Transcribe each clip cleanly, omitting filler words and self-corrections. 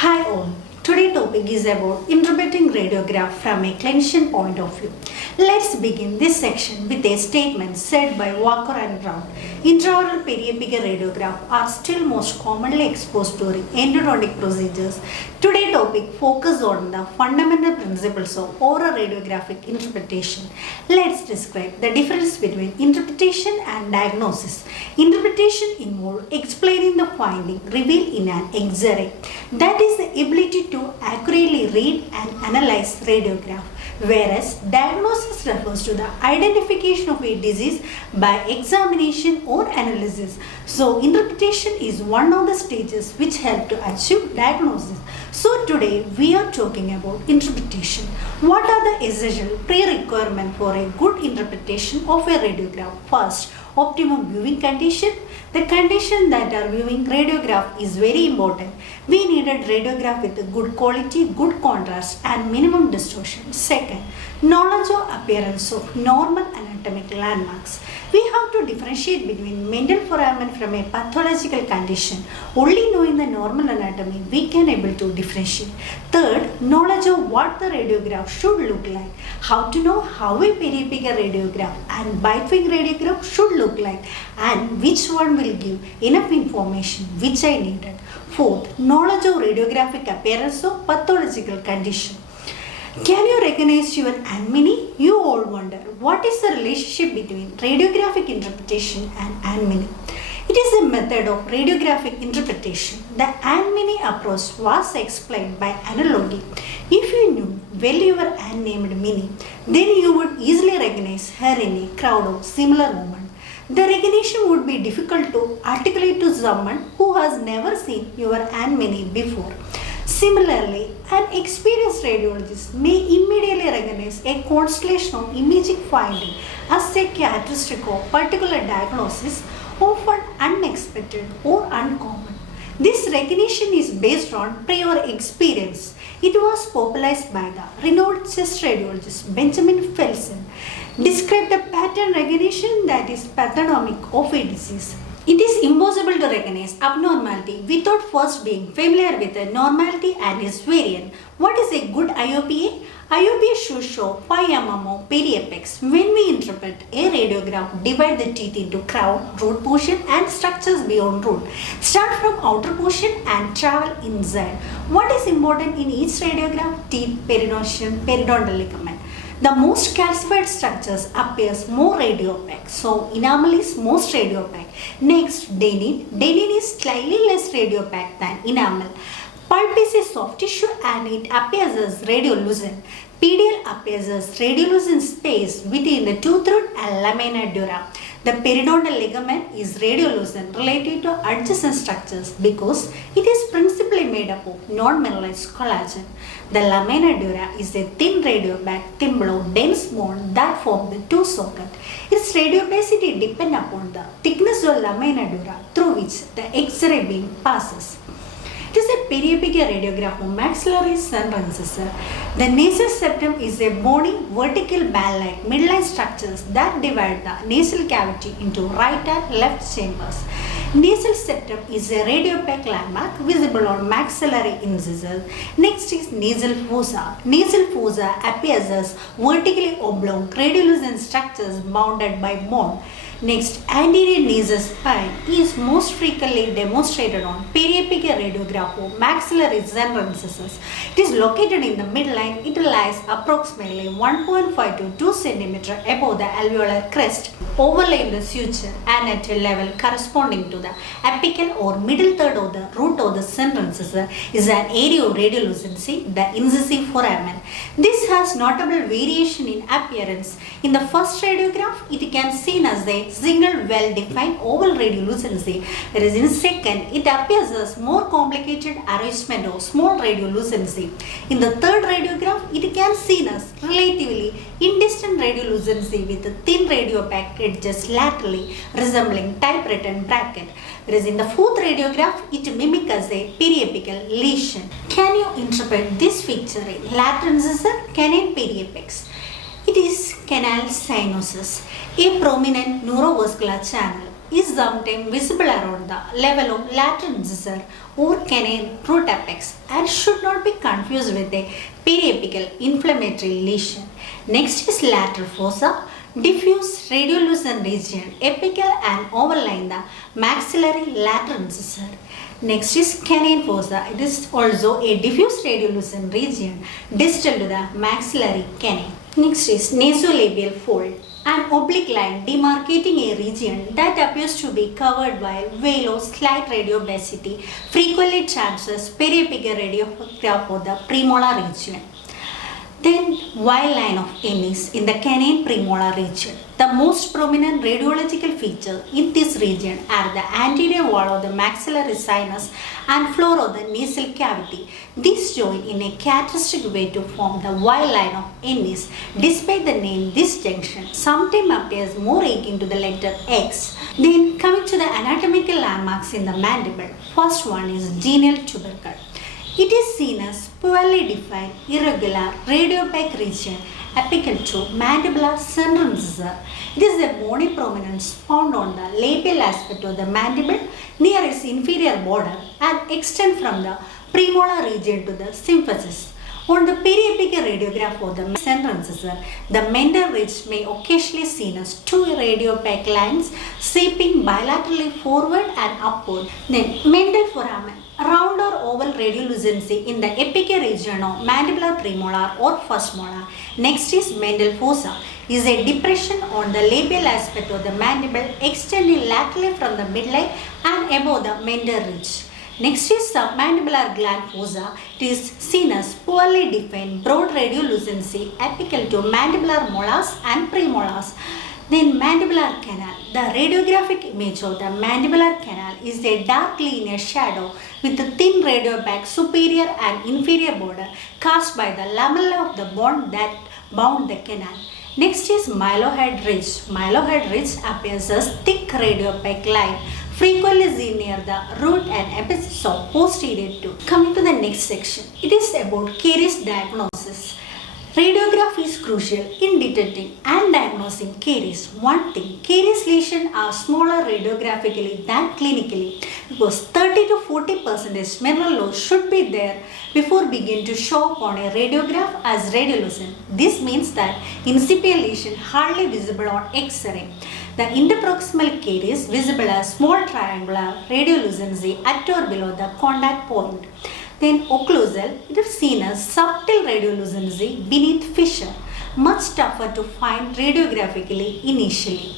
Hi all, today's topic is about interpreting radiograph from a clinician point of view. Let's begin this section with a statement said by Walker and Brown. Intraoral periapical radiographs are still most commonly exposed during endodontic procedures. Today's topic focuses on the fundamental principles of oral radiographic interpretation. Let's describe the difference between interpretation and diagnosis. Interpretation involves explaining the finding revealed in an X-ray. That is the ability to accurately read and analyze radiograph, whereas diagnosis refers to the identification of a disease by examination or analysis. So interpretation is one of the stages which help to achieve diagnosis. So today we are talking about interpretation. What are the essential pre-requirements for a good interpretation of a radiograph? First, optimum viewing condition. The condition that our viewing radiograph is very important. We needed radiograph with good quality, good contrast and minimum distortion. Second, knowledge of appearance of normal anatomical landmarks. We have to differentiate between mental foramen from a pathological condition. Only knowing the normal anatomy we can able to differentiate. Third, knowledge of what the radiograph should look like. How to know how a periapical radiograph and bite-wing radiograph should look like and which one will give enough information which I needed. Fourth, knowledge of radiographic appearance of pathological condition. Can you recognize your anmini? You all wonder what is the relationship between radiographic interpretation and anmini. It is a method of radiographic interpretation. The anmini approach was explained by analogy. If you knew well your aunt named Minnie, then you would easily recognize her in a crowd of similar movement. The recognition would be difficult to articulate to someone who has never seen your aunt Minnie before. Similarly, an experienced radiologist may immediately recognize a constellation of imaging finding as a characteristic of particular diagnosis, often unexpected or uncommon. This recognition is based on prior experience. It was popularized by the renowned chest radiologist Benjamin Felsen. Described the pattern recognition that is pathognomic of a disease. It is impossible to recognize abnormality without first being familiar with the normality and its variant. What is a good IOPA? IOPA should show pi mm of periapex. When we interpret a radiograph, divide the teeth into crown, root portion and structures beyond root. Start from outer portion and travel inside. What is important in each radiograph? Teeth, periodontium, periodontal ligament. The most calcified structures appears more radiopaque. So enamel is most radiopaque. Next, dentin. Dentin is slightly less radiopaque than enamel. Pulp is a soft tissue and it appears as radiolucent. Pedial appears as radiolucent space between the tooth root and lamina dura. The periodontal ligament is radiolucent related to adjacent structures because it is principally made up of non-mineralized collagen. The lamina dura is a thin radiopaque thimble of dense bone that form the tooth socket. Its radiopacity depends upon the thickness of lamina dura through which the X-ray beam passes. It is a periapical radiograph of maxillary central incisor. The nasal septum is a bony vertical band-like midline structures that divide the nasal cavity into right and left chambers. Nasal septum is a radiopaque landmark visible on maxillary incisors. Next is nasal fossa. Nasal fossa appears as vertically oblong radiolucent structures bounded by bone. Next, anterior nasal spine is most frequently demonstrated on periapical radiograph of maxillary central incisors. It is located in the midline. It lies approximately 1.5 to 2 cm above the alveolar crest, overlaying the suture and at a level corresponding to the apical or middle third of the root of the central incisor is an area of radiolucency, the incisive foramen. This has notable variation in appearance. In the first radiograph, it can be seen as a single well-defined oval radiolucency, whereas in second, it appears as more complicated arrangement of small radiolucency. In the third radiograph, it can be seen as relatively indistinct radiolucency with a thin radiopaque edges laterally resembling typewritten bracket, whereas in the fourth radiograph, it mimics as a periapical lesion. Can you interpret this feature in lateral incisor, canine periapex? It is canal cyanosis, a prominent neurovascular channel is sometimes visible around the level of lateral incisor or canine root apex and that should not be confused with a periapical inflammatory lesion. Next is lateral fossa, diffuse radiolucent region, apical and overlying the maxillary lateral incisor. Next is canine fossa. It is also a diffuse radiolucent region distal to the maxillary canine. Next is nasolabial fold, an oblique line demarcating a region that appears to be covered by veil or slight radiobasity, frequently transverse periapical radiograph of the premolar region. Then wide line of Ennis in the canine premolar region. The most prominent radiological feature in this region are the anterior wall of the maxillary sinus and floor of the nasal cavity. These join in a characteristic way to form the wide line of Ennis. Despite the name, this junction sometimes appears more akin to the letter X. Then coming to the anatomical landmarks in the mandible. First one is genial tubercle. It is seen as poorly defined, irregular, radiopaque region apical to mandibular central incisor. It is a bony prominence found on the labial aspect of the mandible near its inferior border and extend from the premolar region to the symphysis. On the periapical radiograph of the central incisor, the Mendel ridge may occasionally seen as two radiopaque lines sweeping bilaterally forward and upward. Then Mendel foramen, round or oval radiolucency in the apical region of mandibular premolar or first molar. Next is Mendel fossa, is a depression on the labial aspect of the mandible extending laterally from the midline and above the Mendel ridge. Next is submandibular gland fossa. It is seen as poorly defined broad radiolucency apical to mandibular molars and premolars. Then mandibular canal. The radiographic image of the mandibular canal is a dark linear shadow with a thin radiopaque superior and inferior border cast by the lamella of the bone that bound the canal. Next is mylohyoid ridge. Mylohyoid ridge appears as thick radiopaque line frequently seen near the root and apices of posterior tooth. Coming to the next section, it is about caries diagnosis. Radiography is crucial in detecting and diagnosing caries. One thing, caries lesions are smaller radiographically than clinically because 30 to 40% mineral loss should be there before begin to show up on a radiograph as radiolucent. This means that incipient lesion hardly visible on X-ray. The interproximal caries visible as small triangular radiolucency at or below the contact point. Then occlusal, it is seen as subtle radiolucency beneath fissure, much tougher to find radiographically initially.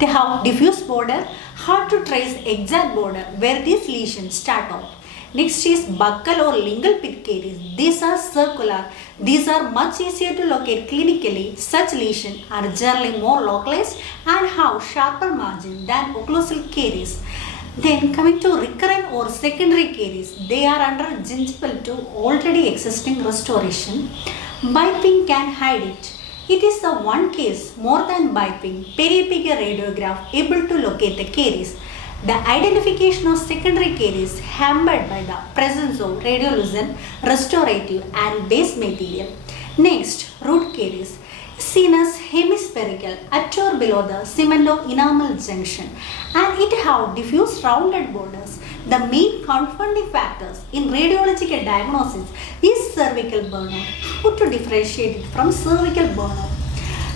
They have diffuse border, hard to trace exact border where these lesions start off. Next is buccal or lingual pit caries. These are circular. These are much easier to locate clinically. Such lesions are generally more localized and have sharper margin than occlusal caries. Then coming to recurrent or secondary caries, they are under gingival to already existing restoration. Biping can hide it. It is the one case more than biping, periapical radiograph able to locate the caries. The identification of secondary caries hampered by the presence of radiolucent, restorative and base material. Next, root caries. Seen as hemispherical at or below the cemento-enamel junction and it have diffuse rounded borders. The main confounding factors in radiological diagnosis is cervical burnout. How to differentiate it from cervical burnout?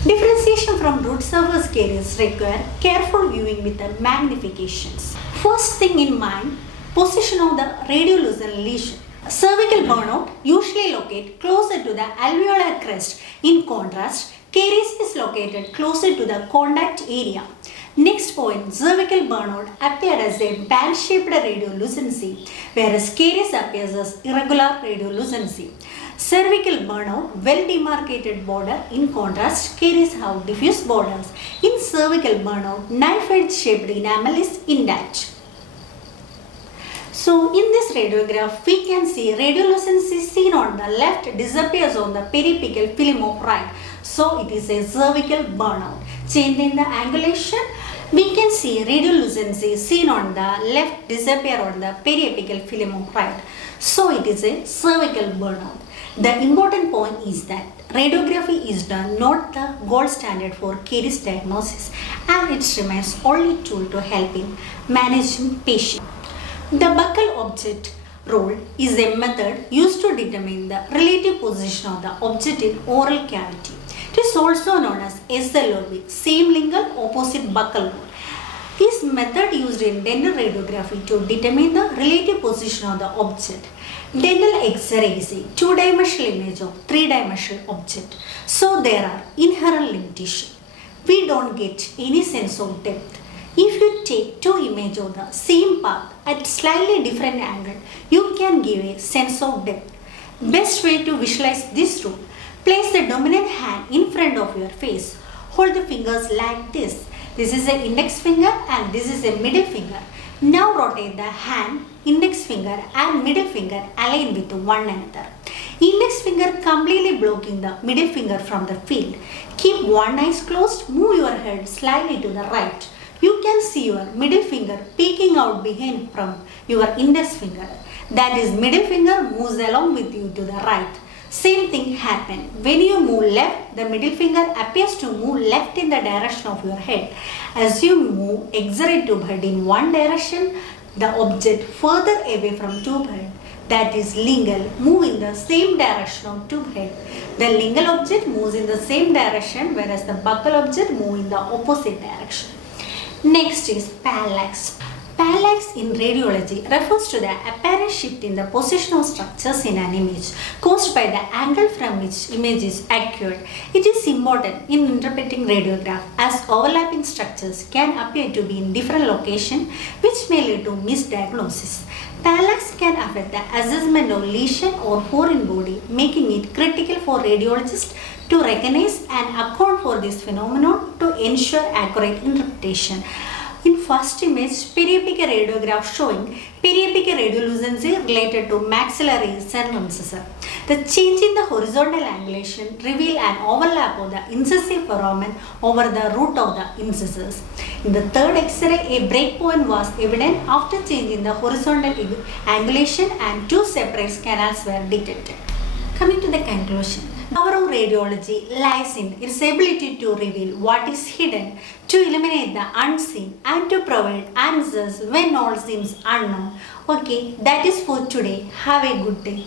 Differentiation from root surface caries require careful viewing with the magnifications. First thing in mind, position of the radiolucent lesion. Cervical burnout usually locate closer to the alveolar crest. In contrast, caries is located closer to the contact area. Next point, cervical burnout appear as a band-shaped radiolucency, whereas caries appears as irregular radiolucency. Cervical burnout, well-demarcated border. In contrast, caries have diffuse borders. In cervical burnout, knife-edge shaped enamel is intact. So in this radiograph, we can see radiolucency seen on the left disappears on the periapical film of right. So it is a cervical burnout. Changing the angulation, we can see radiolucency seen on the left disappear on the periapical film of right. So it is a cervical burnout. The important point is that radiography is done not the gold standard for caries diagnosis and it remains only tool to help in managing patient. The buccal object rule is a method used to determine the relative position of the object in oral cavity. It is also known as SLOB, same lingual opposite buccal rule. This method used in dental radiography to determine the relative position of the object. Dental X-ray is a two-dimensional image of three-dimensional object. So there are inherent limitations. We don't get any sense of depth. If you take two images of the same path at slightly different angle, you can give a sense of depth. Best way to visualize this rule: place the dominant hand in front of your face. Hold the fingers like this. This is the index finger and this is the middle finger. Now rotate the hand, index finger and middle finger align with one another. Index finger completely blocking the middle finger from the field. Keep one eye closed, move your head slightly to the right. You can see your middle finger peeking out behind from your index finger. That is, middle finger moves along with you to the right. Same thing happens. When you move left, the middle finger appears to move left in the direction of your head. As you move X-ray tube head in one direction, the object further away from tube head, that is lingual, move in the same direction of tube head. The lingual object moves in the same direction, whereas the buccal object moves in the opposite direction. Next is parallax. Parallax in radiology refers to the apparent shift in the position of structures in an image caused by the angle from which image is acquired. It is important in interpreting radiograph as overlapping structures can appear to be in different locations, which may lead to misdiagnosis. Parallax can affect the assessment of lesion or foreign body, making it critical for radiologists to recognize and account for this phenomenon to ensure accurate interpretation. In first image, periapical radiograph showing periapical radiolucency related to maxillary central incisor. The change in the horizontal angulation reveal an overlap of the incisive foramen over the root of the incisors. In the third X-ray, a breakpoint was evident after changing the horizontal angulation and two separate canals were detected. Coming to the conclusion, the power of radiology lies in its ability to reveal what is hidden, to eliminate the unseen, and to provide answers when all seems unknown. Okay, that is for today. Have a good day.